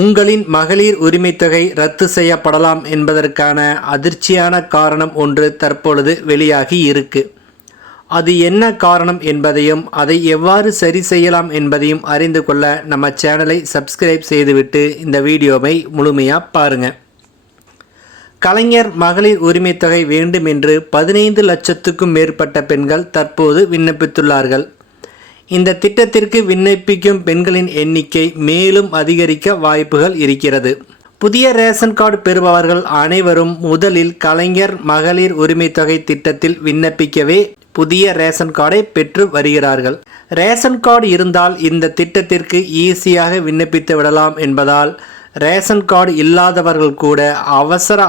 உங்களின் மகளிர் உரிமைத்தொகை ரத்து செய்யப்படலாம் என்பதற்கான அதிர்ச்சியான காரணம் ஒன்று தற்பொழுது வெளியாகி இருக்கு. அது என்ன காரணம் என்பதையும் அதை எவ்வாறு சரி செய்யலாம் என்பதையும் அறிந்து கொள்ள நம்ம சேனலை சப்ஸ்கிரைப் செய்துவிட்டு இந்த வீடியோவை முழுமையாக பாருங்க. கலைஞர் மகளிர் உரிமைத்தொகை வேண்டும் என்று 15 லட்சத்துக்கும் மேற்பட்ட பெண்கள் தற்போது விண்ணப்பித்துள்ளார்கள். இந்த திட்டத்திற்கு விண்ணப்பிக்கும் பெண்களின் எண்ணிக்கை மேலும் அதிகரிக்க வாய்ப்புகள் இருக்கிறது. புதிய ரேஷன் கார்டு பெறுபவர்கள் அனைவரும் முதலில் கலைஞர் மகளிர் உரிமைத்தொகை திட்டத்தில் விண்ணப்பிக்கவே புதிய ரேஷன் கார்டை பெற்று வருகிறார்கள். ரேஷன் கார்டு இருந்தால் இந்த திட்டத்திற்கு ஈஸியாக விண்ணப்பித்து விடலாம் என்பதால் ரேஷன் கார்டு இல்லாதவர்கள் கூட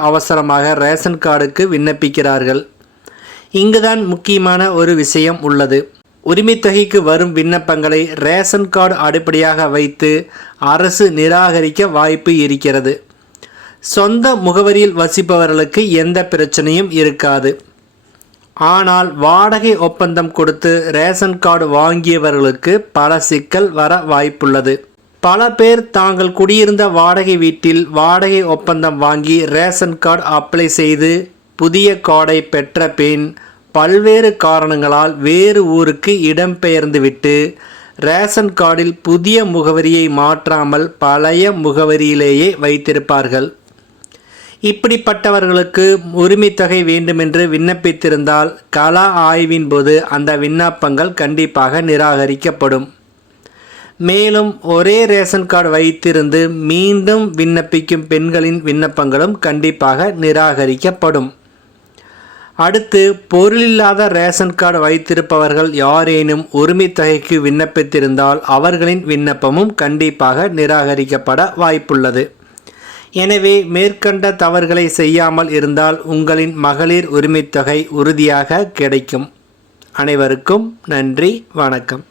அவசரமாக ரேஷன் கார்டுக்கு விண்ணப்பிக்கிறார்கள். இங்குதான் முக்கியமான ஒரு விஷயம் உள்ளது. உரிமைத்தொகைக்கு வரும் விண்ணப்பங்களை ரேஷன் கார்டு அடிப்படையாக வைத்து அரசு நிராகரிக்க வாய்ப்பு இருக்கிறது. சொந்த முகவரியில் வசிப்பவர்களுக்கு எந்த பிரச்சனையும் இருக்காது. ஆனால் வாடகை ஒப்பந்தம் கொடுத்து ரேஷன் கார்டு வாங்கியவர்களுக்கு பல சிக்கல் வர வாய்ப்புள்ளது. பல பேர் தாங்கள் குடியிருந்த வாடகை வீட்டில் வாடகை ஒப்பந்தம் வாங்கி ரேஷன் கார்டு அப்ளை செய்து புதிய கார்டை பெற்ற பின் பல்வேறு காரணங்களால் வேறு ஊருக்கு இடம்பெயர்ந்துவிட்டு ரேஷன் கார்டில் புதிய முகவரியை மாற்றாமல் பழைய முகவரியிலேயே வைத்திருப்பார்கள். இப்படிப்பட்டவர்களுக்கு உரிமைத்தொகை வேண்டுமென்று விண்ணப்பித்திருந்தால் கள ஆய்வின் போது அந்த விண்ணப்பங்கள் கண்டிப்பாக நிராகரிக்கப்படும். மேலும் ஒரே ரேஷன் கார்டு வைத்திருந்து மீண்டும் விண்ணப்பிக்கும் பெண்களின் விண்ணப்பங்களும் கண்டிப்பாக நிராகரிக்கப்படும். அடுத்து, பொருளில்லாத ரேஷன் கார்டு வைத்திருப்பவர்கள் யாரேனும் உரிமைத்தொகைக்கு விண்ணப்பித்திருந்தால் அவர்களின் விண்ணப்பமும் கண்டிப்பாக நிராகரிக்கப்பட வாய்ப்புள்ளது. எனவே மேற்கண்ட தவறுகளை செய்யாமல் இருந்தால் உங்களின் மகளிர் உரிமைத்தொகை உறுதியாக கிடைக்கும். அனைவருக்கும் நன்றி, வணக்கம்.